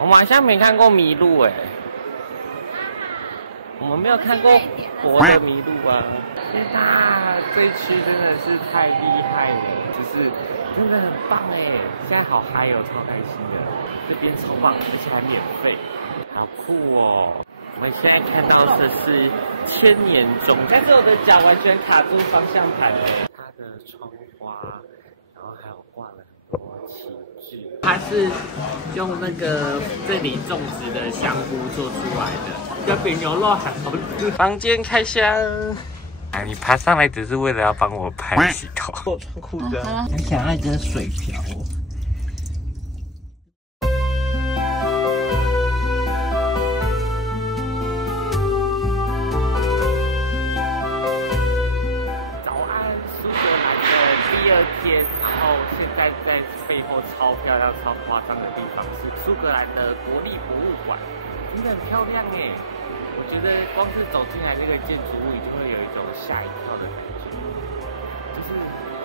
我们好像没看过麋鹿哎，我们没有看过活的麋鹿啊！天哪，这一区真的是太厉害了，就是真的很棒哎！现在好嗨哦，超开心的，这边超棒，而且还免费，好酷哦！我们现在看到的是千年钟，但是我的脚完全卡住方向盘了。它的窗花，然后还有挂了很多旗帜。它是用那个这里种植的香菇做出来的，要比牛肉还好吃。房间开箱。啊，你爬上来只是为了要帮我拍洗头。我穿裤子，很想要一根水瓢哦。然后现在在背后超漂亮、超夸张的地方是苏格兰的国立博物馆，真的很漂亮耶！我觉得光是走进来这个建筑物，就会有一种吓一跳的感觉，就是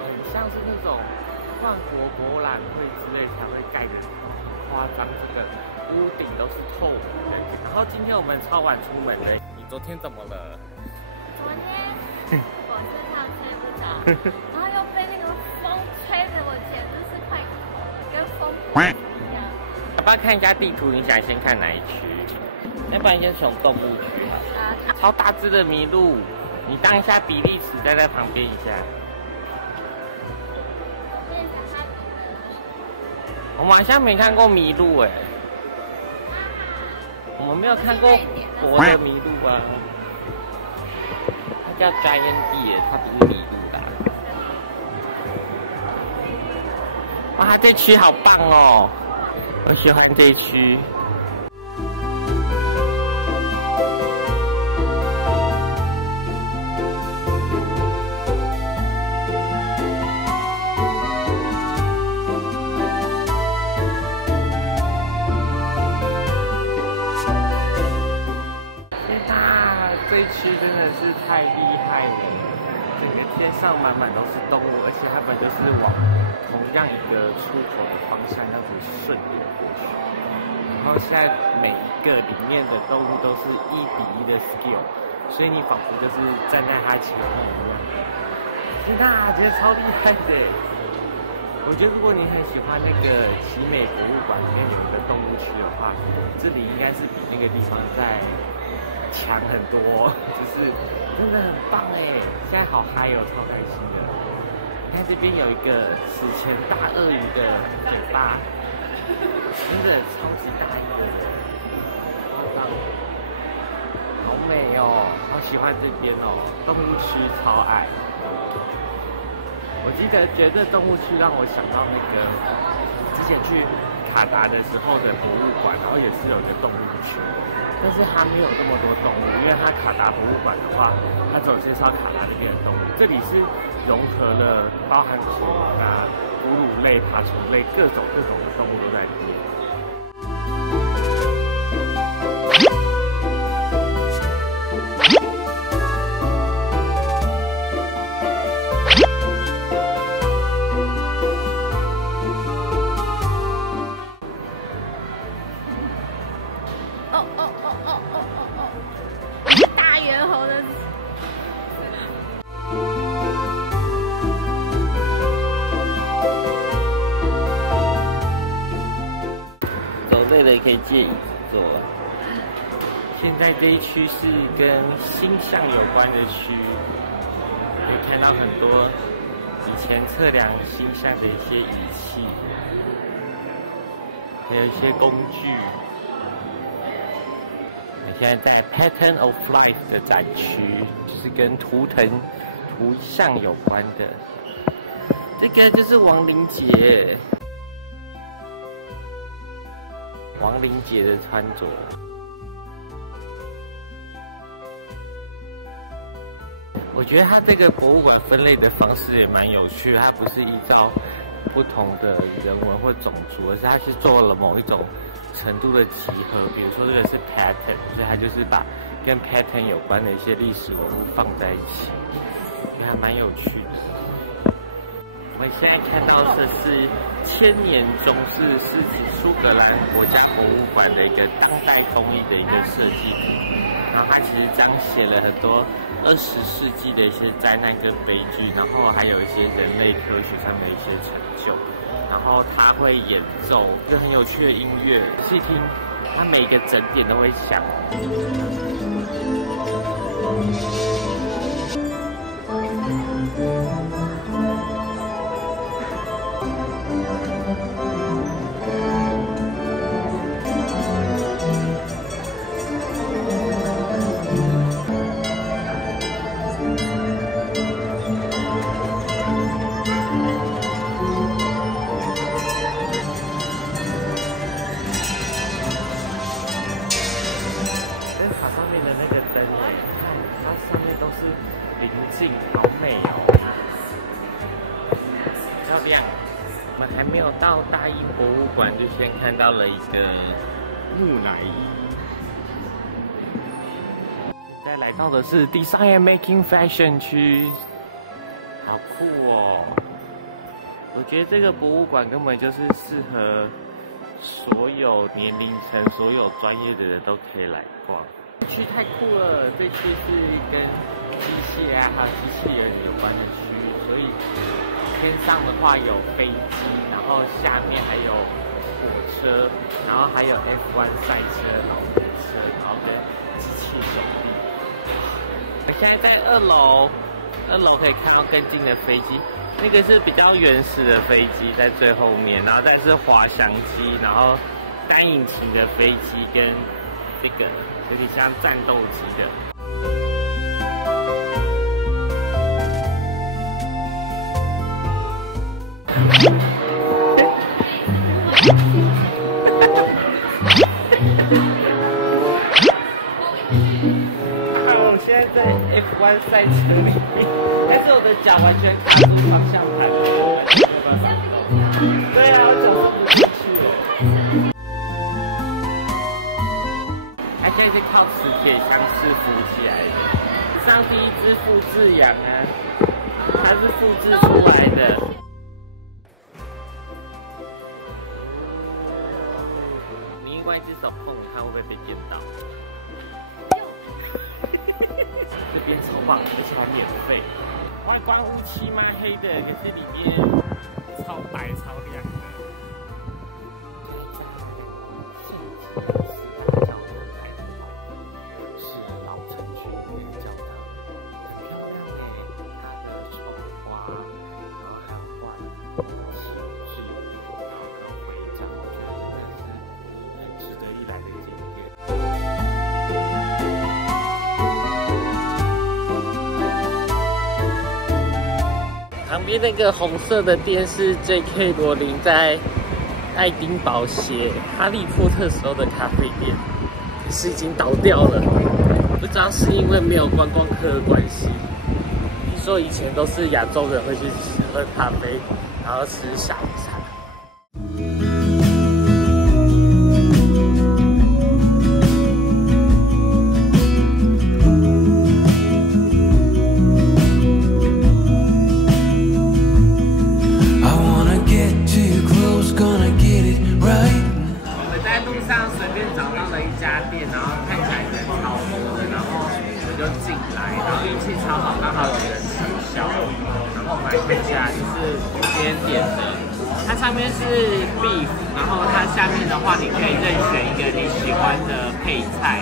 很像是那种万国博览会之类才会盖的很夸张，这个屋顶都是透明的。然后今天我们超晚出门的，你昨天怎么了？昨天我是上睡不着，然后又被那个风吹着，我简直是快跟风一样。要不要看一下地图？你想先看哪一区？要不然先从动物区好了。超大只的麋鹿，你当一下比利时，再在旁边一下。我们好像没看过麋鹿哎，我们没有看过活的麋鹿啊。它叫 Giant Deer， 它不是麋鹿啦。哇，这区好棒哦，我喜欢这一区。这一区真的是太厉害了，整个天上满满都是动物，而且它本就是往同样一个出口的方向，要子顺流过去。然后现在每一个里面的动物都是1:1的 scale， 所以你仿佛就是站在它前面一样。天哪，觉得超厉害的！我觉得如果你很喜欢那个奇美博物馆里面有一个动物区的话，这里应该是比那个地方在强很多，就是真的很棒哎！现在好嗨哦，超开心的。你看这边有一个史前大鳄鱼的嘴巴，真的超级大一个，超棒，好美哦，好喜欢这边哦，动物区超爱。我记得觉得动物区让我想到那个之前去卡达的时候的博物馆，然后也是有一个动物区。但是它没有这么多动物，因为它卡达博物馆的话，它只有介绍卡达那边的动物。这里是融合了包含恐龙啊、哺乳类、爬虫类各种的动物都在里面。大猿猴的。走累了也可以借椅子坐。现在这一区是跟星象有关的区，可以看到很多以前测量星象的一些仪器，还有一些工具。现在在 Pattern of Life 的展区，就是跟图像有关的。这个就是亡灵节，亡灵节的穿着。我觉得它这个博物馆分类的方式也蛮有趣的，它不是依照不同的人文或种族，而是它是做了某一种程度的集合。比如说这个是 pattern， 所以它就是把跟 pattern 有关的一些历史文物放在一起，也还蛮有趣的。我们现在看到的是千年中式，是指苏格兰国家博物馆的一个当代工艺的一个设计图。然后它其实彰显了很多20世纪的一些灾难跟悲剧，然后还有一些人类科学上的一些成就。然后它会演奏一个很有趣的音乐，细听，它每个整点都会响。好美哦，漂亮！我们还没有到大英博物馆，就先看到了一个木乃伊。现在来到的是 Design and Making Fashion 区，好酷哦！我觉得这个博物馆根本就是适合所有年龄层、所有专业的人都可以来逛。区太酷了，这区是跟机械啊还有机器人有关的区域，所以天上的话有飞机，然后下面还有火车，然后还有 F1 赛车、老火车，然后跟机器兄弟。我现在在2楼，2楼可以看到更近的飞机，那个是比较原始的飞机在最后面，然后再是滑翔机，然后单引擎的飞机跟这个有点像战斗机的。我现在在 F1 赛车里面，但是我的脚完全卡住方向盘了。对啊，我脚伸不进去了。它现在是靠磁铁相似扶起来的。上第一只复制羊啊，它是复制出来的。你另外一只手碰，它会不会被电到？这边超棒，而且还免费。外观乌漆嘛黑的，可是里面超白超亮的。旁边那个红色的店是 J.K. 罗琳在爱丁堡写《哈利波特》时候的咖啡店，可是已经倒掉了。不知道是因为没有观光客的关系。听说以前都是亚洲人会去喝咖啡，然后吃下午茶。店，然后看起来人超多的，然后我就进来，然后运气超好，刚好有人促销，然后我们来看一下，就是我今天点的，它上面是 beef， 然后它下面的话你可以任选一个你喜欢的配菜，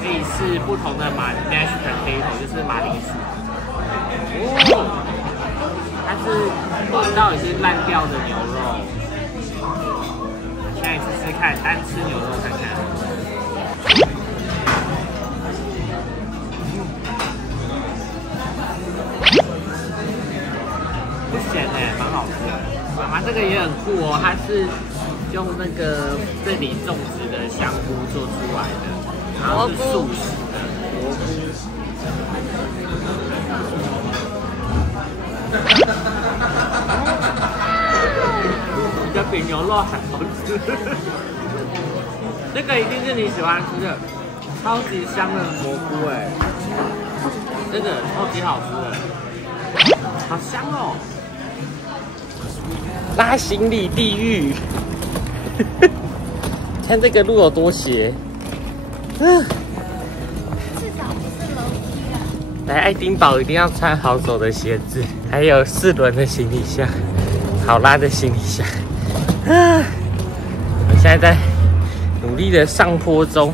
可以是不同的mashed potato， 就是马铃薯，哦，它是炖到已经烂掉的牛肉，现在试试看，单吃牛肉看看。不咸哎，蛮好吃的。妈妈这个也很酷哦，它是用那个这里种植的香菇做出来的，然后是素食的蘑菇。你的比牛肉还好吃。这个一定是你喜欢吃的，超级香的蘑菇哎，这个超级好吃的，好香哦。拉行李地狱。看这个路有多斜。至少不是楼梯啊。来爱丁堡一定要穿好走的鞋子，还有4轮的行李箱，好拉的行李箱。我现在在努力的上坡中，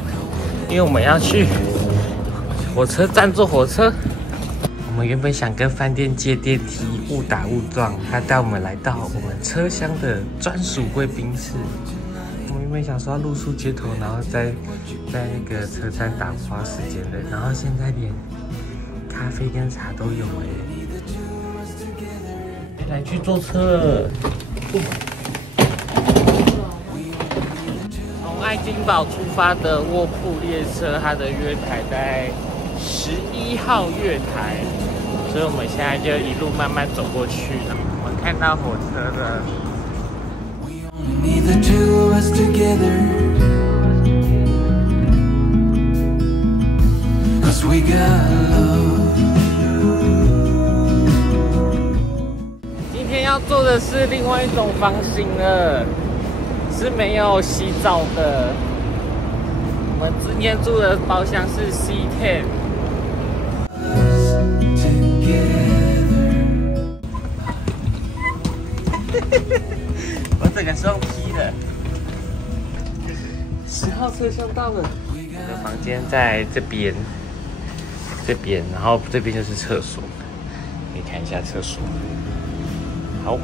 因为我们要去火车站坐火车。我们原本想跟饭店借电梯，误打误撞，他带我们来到我们车厢的专属贵宾室。我们原本想说要露宿街头，然后在那个车站打发时间的，然后现在连咖啡跟茶都有哎。来去坐车了。从爱丁堡出发的卧铺列车，它的月台在11号月台，所以我们现在就一路慢慢走过去。我们看到火车了。今天要坐的是另外一种房型了，是没有洗澡的。我们今天住的包厢是 C10。我整个是用踢的。10号车厢到了，我的房间在这边，然后这边就是厕所，可以看一下厕所。好，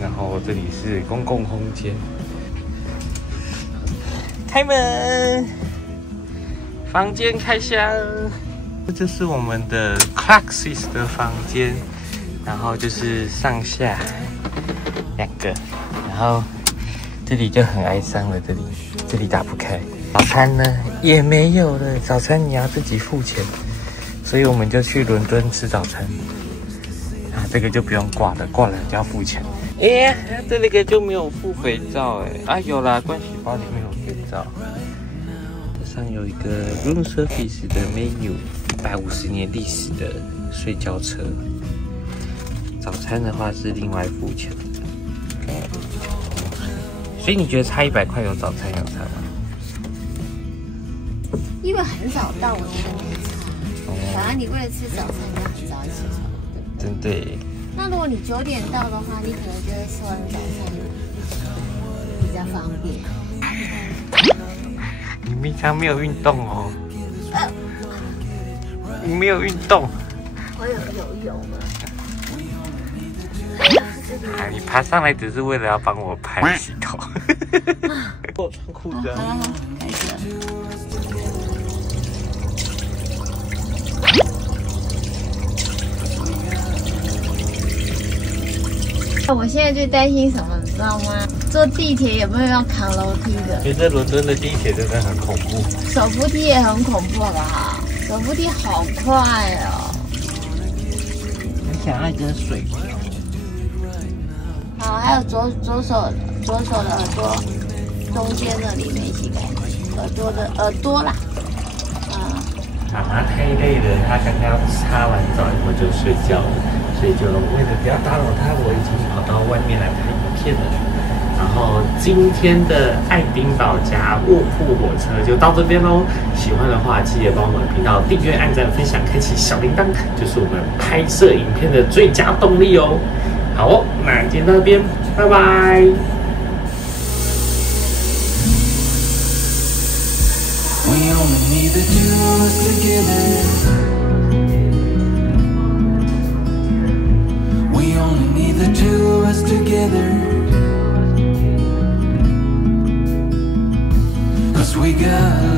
然后这里是公共空间，开门，房间开箱。这就是我们的 Clarksis 的房间，然后就是上下2个，然后这里就很哀伤了，这里打不开。早餐呢也没有了，早餐你要自己付钱，所以我们就去伦敦吃早餐。啊，这个就不用挂了，挂了就要付钱。这个就没有附肥皂啊，有啦，盥洗包里面有肥皂。这上有一个 room service 的 menu，150年历史的睡觉车。早餐的话是另外付钱的。所以你觉得差100块有早餐有差吗？因为很早到，我觉得没差。反正你为了吃早餐，你要很早起床，对不对？真的。那如果你9点到的话，你可能就会吃完早餐比较方便。你平常没有运动哦？你没有运动？我有游泳啊。你爬上来只是为了要帮我拍洗头。我穿裤子。好，开始了。我现在最担心什么，你知道吗？坐地铁有没有要扛楼梯的？觉得伦敦的地铁真的很恐怖。手扶梯也很恐怖，好不好？手扶梯好快哦。很想要一根水条。好，还有左手的耳朵中间那里没洗干净，耳朵啦。妈妈太累了，她刚刚擦完澡以后就睡觉了，所以就为了不要打扰她，我已经跑到外面来拍影片了。然后今天的爱丁堡加卧铺火车就到这边喽。喜欢的话，记得帮我们频道订阅、按赞、分享、开启小铃铛，就是我们拍摄影片的最佳动力哦。好哦，那今天到这边，拜拜。We only need the two of us together. We only need the two of us together. 'Cause we got